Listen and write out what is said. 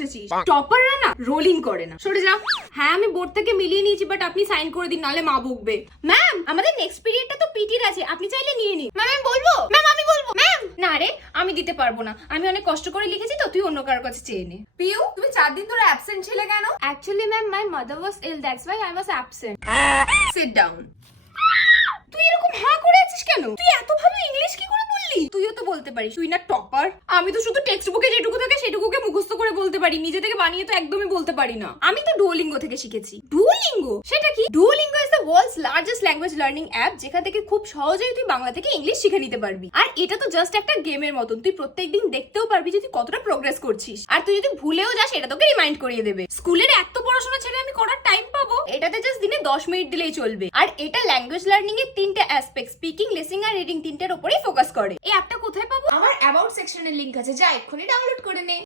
বসেছিস। টপাররা না রোলিং করে না, সরে যা। হ্যাঁ আমি বোর্ড থেকে মিলিয়ে নিয়েছি, বাট আপনি সাইন করে দিন, নালে মা বকবে। ম্যাম আমাদের নেক্সট পিরিয়ডটা তো পিটির আছে, আপনি চাইলে নিয়ে নিন। ম্যাম আমি বলবো, ম্যাম আমি বলবো। ম্যাম না রে, আমি দিতে পারবো না, আমি অনেক কষ্ট করে লিখেছি তো, তুই অন্য কারোর কাছে চেয়ে নে। পিউ, তুমি 4 দিন ধরে অ্যাবসেন্ট ছিলে কেন? Actually ma'am my mother was ill, that's why I was absent. Sit down. তুই এরকম হ্যাঁ করে আছিস কেন? তুই এত ভালো ইংলিশ কি করে বললি? তুইও তো বলতে পারিস, তুই না টপার। আমি তো শুধু টেক্সট বুকে যেটুকু থাকে সেটুকুকে মুখস্থ করে বলতে পারি, নিজে থেকে বানিয়ে তো একদমই বলতে পারি না। আমি তো ডুওলিঙ্গো থেকে শিখেছি। ডুওলিঙ্গো সেটা কি? Duolingo is the world's largest language learning app, যেখান থেকে খুব সহজেই তুই বাংলা থেকে ইংলিশ শিখে নিতে পারবি। আর এটা তো জাস্ট একটা গেমের মতন, তুই প্রত্যেকদিন দেখতেও পারবি যে তুই কতটা প্রোগ্রেস করছিস। আর তুই যদি ভুলেও যাস এটা তোকে রিমাইন্ড করিয়ে দেবে। স্কুলের এত পড়াশোনা ছেড়ে আমি করার টাইম পাবো? এটাতে জাস্ট দিনে 10 মিনিট দিলেই চলবে। আর এটা ল্যাঙ্গুয়েজ লার্নিং এর 3টে aspect, speaking, listening are reading, 3টের উপরেই ফোকাস করে। এই অ্যাপটা কোথায় পাবো? আমার অ্যাবাউট সেকশনের লিংক আছে, যা এক্ষুনি ডাউনলোড করে নে।